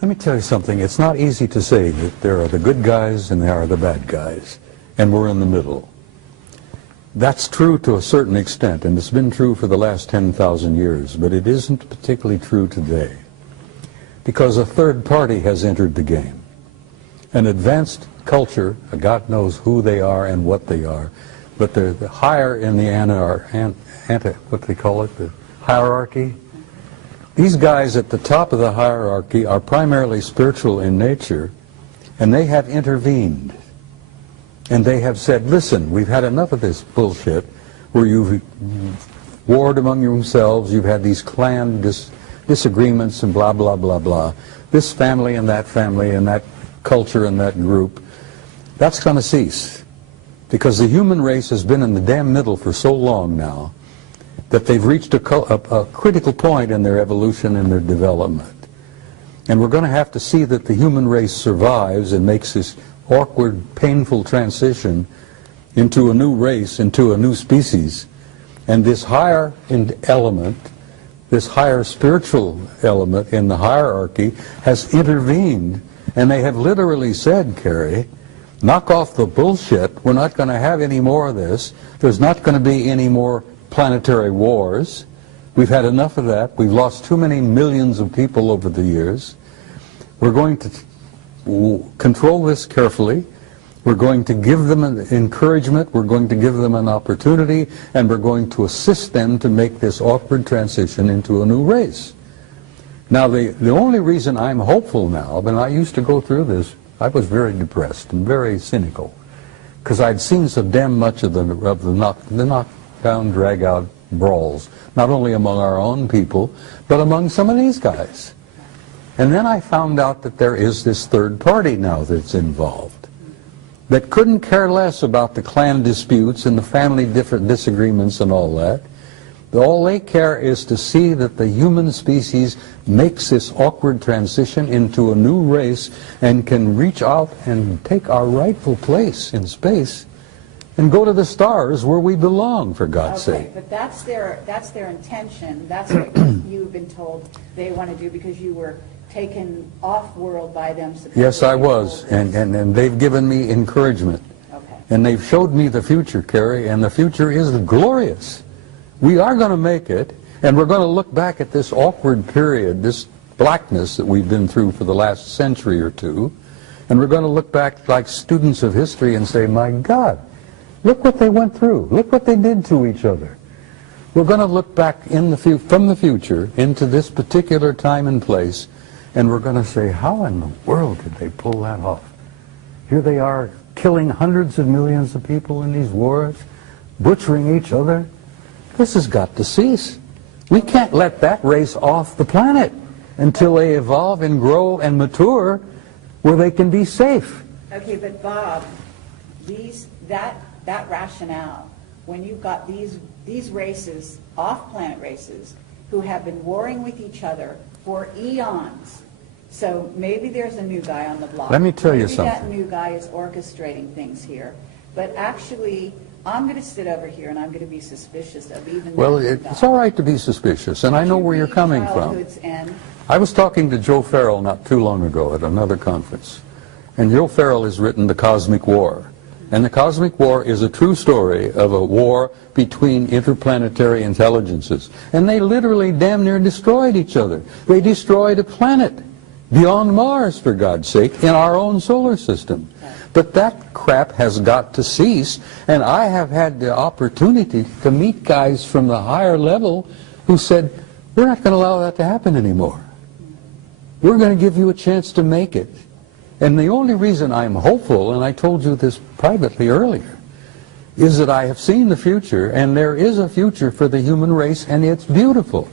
Let me tell you something. It's not easy to say that there are the good guys and there are the bad guys, and we're in the middle. That's true to a certain extent, and it's been true for the last 10,000 years, but it isn't particularly true today, because a third party has entered the game. An advanced culture, God knows who they are and what they are, but they're higher in the what they call it, the hierarchy. These guys at the top of the hierarchy are primarily spiritual in nature, and they have intervened. And they have said, listen, we've had enough of this bullshit where you've warred among yourselves, you've had these clan disagreements and blah, blah, blah, blah. This family and that culture and that group, that's going to cease. Because the human race has been in the damn middle for so long now that they've reached a critical point in their evolution and their development. And we're going to have to see that the human race survives and makes this awkward, painful transition into a new race, into a new species. And this higher element, this higher spiritual element in the hierarchy has intervened, and they have literally said, Carrie, knock off the bullshit, we're not going to have any more of this, there's not going to be any more planetary wars, we've had enough of that, we've lost too many millions of people over the years, we're going to control this carefully, we're going to give them an encouragement, we're going to give them an opportunity, and we're going to assist them to make this awkward transition into a new race. Now the only reason I'm hopeful now, when I used to go through this, I was very depressed and very cynical, because I'd seen so damn much of the knockdown, drag-out brawls, not only among our own people, but among some of these guys. And then I found out that there is this third party now that's involved, that couldn't care less about the clan disputes and the family disagreements and all that. All they care is to see that the human species makes this awkward transition into a new race and can reach out and take our rightful place in space and go to the stars where we belong, for God's sake. But that's their intention. That's what you've been told they want to do, because you were taken off-world by them. Yes, I was, and they've given me encouragement. Okay. And they've showed me the future, Carrie, and the future is glorious. We are going to make it, and we're going to look back at this awkward period, this blackness that we've been through for the last century or two, and we're going to look back like students of history and say, my God, look what they went through. Look what they did to each other. We're going to look back from the future into this particular time and place, and we're going to say, how in the world did they pull that off? Here they are killing hundreds of millions of people in these wars, butchering each other. This has got to cease. We can't let that race off the planet until they evolve and grow and mature where they can be safe. Okay, but Bob, that rationale, when you've got these races, off-planet races, who have been warring with each other for eons. So maybe there's a new guy on the block. Let me tell you something. Maybe that new guy is orchestrating things here. But actually, I'm going to sit over here and I'm going to be suspicious of even Well, that it's all right to be suspicious, and I know where you're coming from. I was talking to Joe Farrell not too long ago at another conference, and Joe Farrell has written The Cosmic War. And The Cosmic War is a true story of a war between interplanetary intelligences. And they literally damn near destroyed each other. They destroyed a planet beyond Mars, for God's sake, in our own solar system. But that crap has got to cease, and I have had the opportunity to meet guys from the higher level who said, we're not going to allow that to happen anymore. We're going to give you a chance to make it. And the only reason I'm hopeful, and I told you this privately earlier, is that I have seen the future, and there is a future for the human race, and it's beautiful.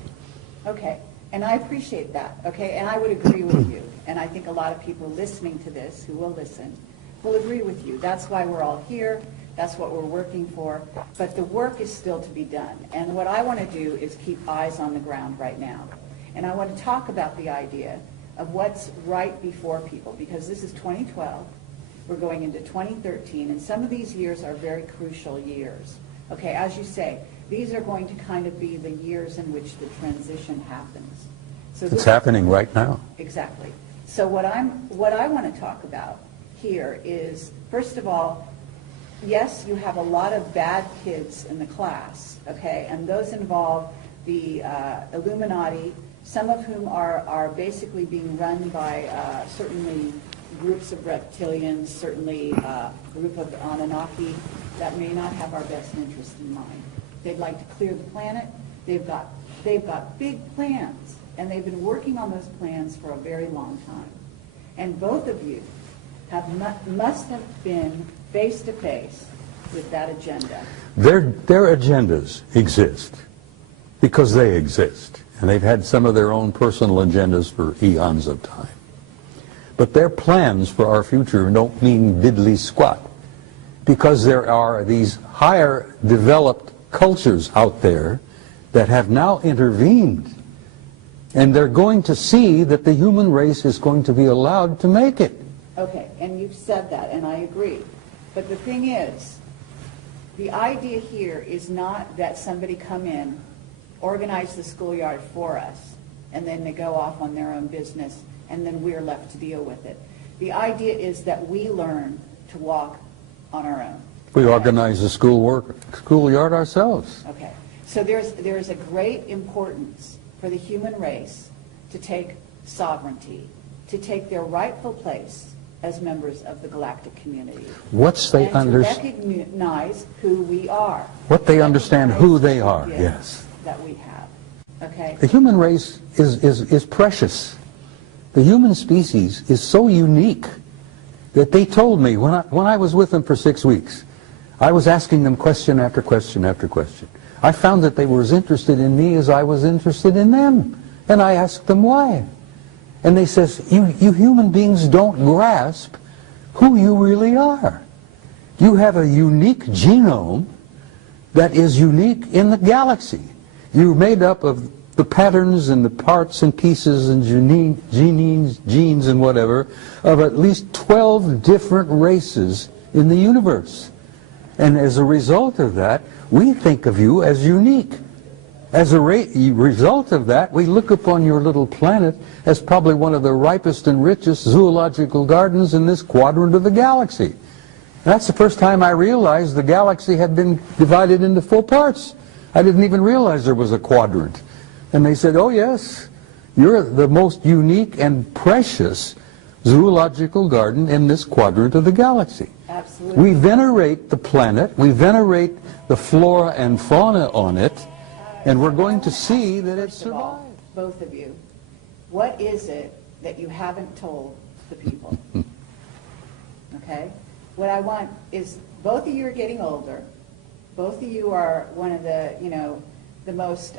Okay, and I appreciate that, okay, and I would agree with you. And I think a lot of people listening to this, who will listen, will agree with you. That's why we're all here. That's what we're working for. But the work is still to be done. And what I want to do is keep eyes on the ground right now. And I want to talk about the idea of what's right before people, because this is 2012. We're going into 2013, and some of these years are very crucial years. Okay, as you say, these are going to kind of be the years in which the transition happens. So it's happening right now. Exactly. So what I want to talk about here is, first of all, yes, you have a lot of bad kids in the class, okay, and those involve the Illuminati, some of whom are basically being run by certainly groups of reptilians, certainly a group of Anunnaki that may not have our best interest in mind. They'd like to clear the planet. They've got big plans, and they've been working on those plans for a very long time. And both of you must have been face to face with that agenda. Their agendas exist because they exist, and they've had some of their own personal agendas for eons of time. But their plans for our future don't mean diddly squat, because there are these higher developed cultures out there that have now intervened, and they're going to see that the human race is going to be allowed to make it. Okay, and you've said that, and I agree. But the thing is, the idea here is not that somebody come in, organize the schoolyard for us, and then they go off on their own business, and then we're left to deal with it. The idea is that we learn to walk on our own. We organize the schoolyard ourselves. Okay, so there's a great importance for the human race to take sovereignty, to take their rightful place as members of the galactic community. Once they and to recognize who we are. What they understand who they are, yes. That we have, okay? The human race is precious. The human species is so unique that they told me, when I was with them for 6 weeks, I was asking them question after question after question. I found that they were as interested in me as I was interested in them. And I asked them why. And they says, you human beings don't grasp who you really are. You have a unique genome that is unique in the galaxy. You're made up of the patterns and the parts and pieces and genes and whatever of at least 12 different races in the universe. And as a result of that, we think of you as unique. As a result of that, we look upon your little planet as probably one of the ripest and richest zoological gardens in this quadrant of the galaxy. And that's the first time I realized the galaxy had been divided into 4 parts. I didn't even realize there was a quadrant. And they said, oh yes, you're the most unique and precious zoological garden in this quadrant of the galaxy. Absolutely. We venerate the planet, we venerate the flora and fauna on it, and we're going to see that it survived. Both of you, what is it that you haven't told the people? Okay? What I want is, both of you are getting older. Both of you are one of the, the most,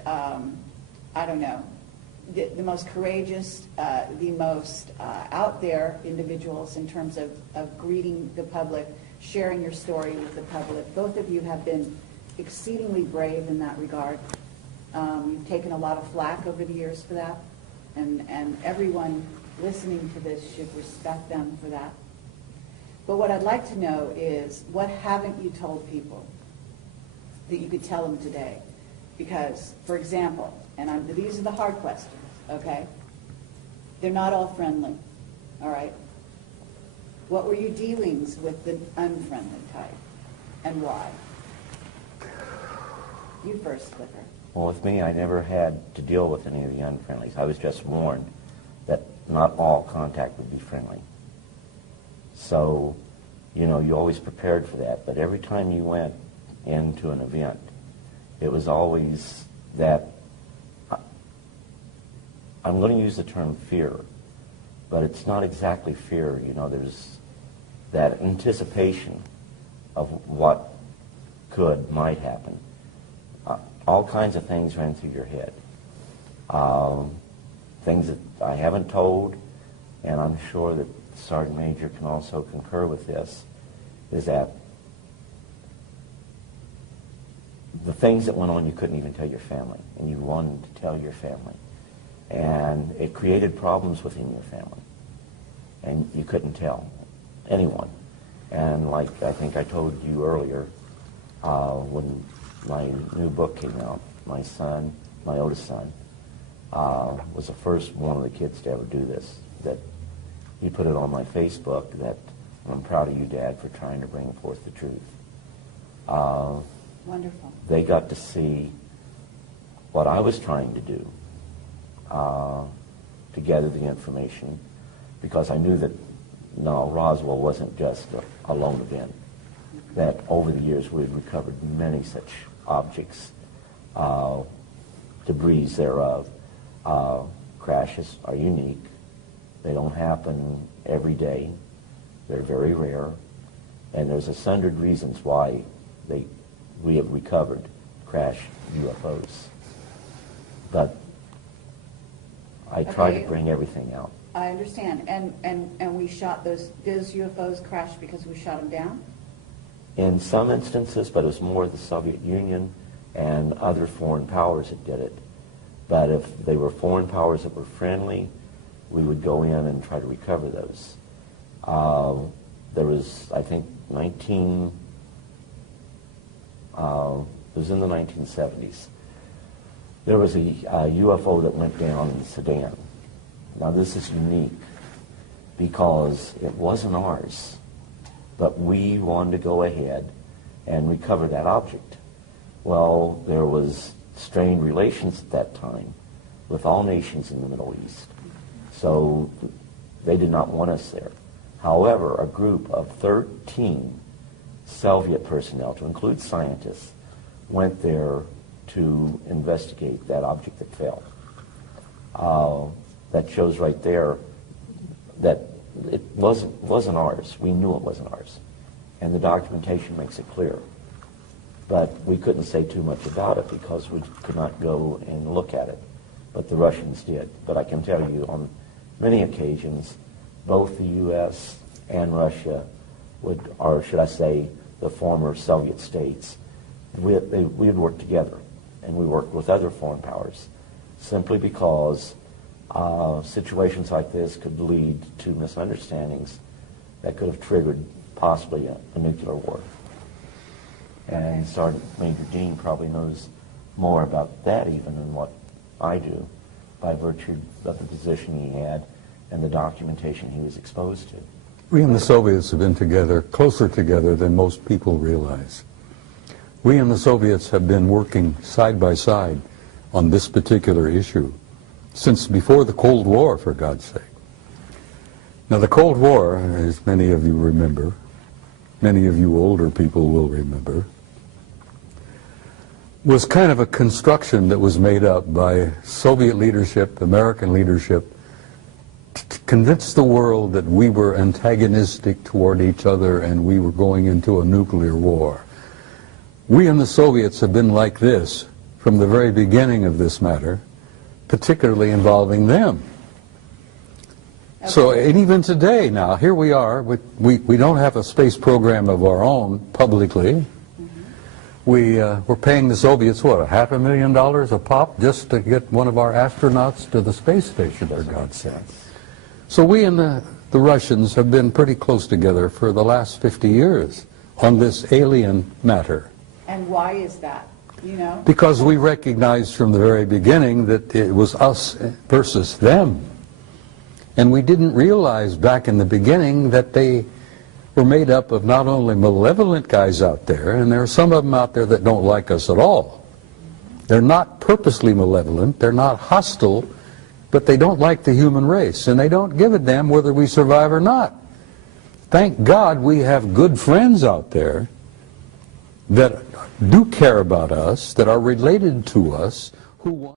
the most courageous, the most out there individuals in terms of greeting the public, sharing your story with the public. Both of you have been exceedingly brave in that regard. You've taken a lot of flack over the years for that, and everyone listening to this should respect them for that. But what I'd like to know is, what haven't you told people that you could tell them today? Because, for example, and these are the hard questions, okay? They're not all friendly, all right? What were your dealings with the unfriendly type, and why? You first, Clifford. Well, with me, I never had to deal with any of the unfriendlies. I was just warned that not all contact would be friendly. So, you always prepared for that. But every time you went into an event, it was always that, I'm going to use the term fear, but it's not exactly fear. There's that anticipation of what might happen. All kinds of things ran through your head. Things that I haven't told, and I'm sure that Sergeant Major can also concur with this, is that the things that went on you couldn't even tell your family, and you wanted to tell your family. And it created problems within your family, and you couldn't tell anyone. And like I think I told you earlier, when my new book came out, my son, my oldest son, was the first one of the kids to ever do this, that he put it on my Facebook that I'm proud of you, Dad, for trying to bring forth the truth. Wonderful. They got to see what I was trying to do to gather the information, because I knew that no, Roswell wasn't just a lone event, that over the years we had recovered many such objects, debris thereof. Crashes are unique. They don't happen every day. They're very rare. And there's 100 reasons why we have recovered crash UFOs. But I try to bring everything out. I understand. And we shot those UFOs crashed because we shot them down? In some instances, but it was more the Soviet Union and other foreign powers that did it. But if they were foreign powers that were friendly, we would go in and try to recover those. There was, I think, it was in the 1970s. There was a UFO that went down in Sudan. Now this is unique because it wasn't ours, but we wanted to go ahead and recover that object. Well, there was strained relations at that time with all nations in the Middle East, so they did not want us there. However, a group of 13 Soviet personnel, to include scientists, went there to investigate that object that fell. That shows right there that it wasn't ours. We knew it wasn't ours. And the documentation makes it clear. But we couldn't say too much about it because we could not go and look at it. But the Russians did. But I can tell you on many occasions, both the U.S. and Russia would, or should I say, the former Soviet states, we would work together. And we worked with other foreign powers simply because situations like this could lead to misunderstandings that could have triggered possibly a nuclear war. And Sergeant Major Dean probably knows more about that even than what I do, by virtue of the position he had and the documentation he was exposed to. We and the Soviets have been together, closer together than most people realize. We and the Soviets have been working side by side on this particular issue since before the Cold War, for God's sake. Now, the Cold War, as many of you remember, many of you older people will remember, was kind of a construction that was made up by Soviet leadership, American leadership, to convince the world that we were antagonistic toward each other and we were going into a nuclear war. We and the Soviets have been like this from the very beginning of this matter, particularly involving them. Okay. So, and even today now, here we are, we don't have a space program of our own publicly. We're paying the Soviets, what, $500,000 a pop just to get one of our astronauts to the space station, for God's sake. So we and the Russians have been pretty close together for the last 50 years on this alien matter. And why is that? You know? Because we recognized from the very beginning that it was us versus them. And we didn't realize back in the beginning that they were made up of not only malevolent guys out there, and there are some of them out there that don't like us at all. They're not purposely malevolent, they're not hostile, but they don't like the human race, and they don't give a damn whether we survive or not. Thank God we have good friends out there that do care about us, that are related to us, who want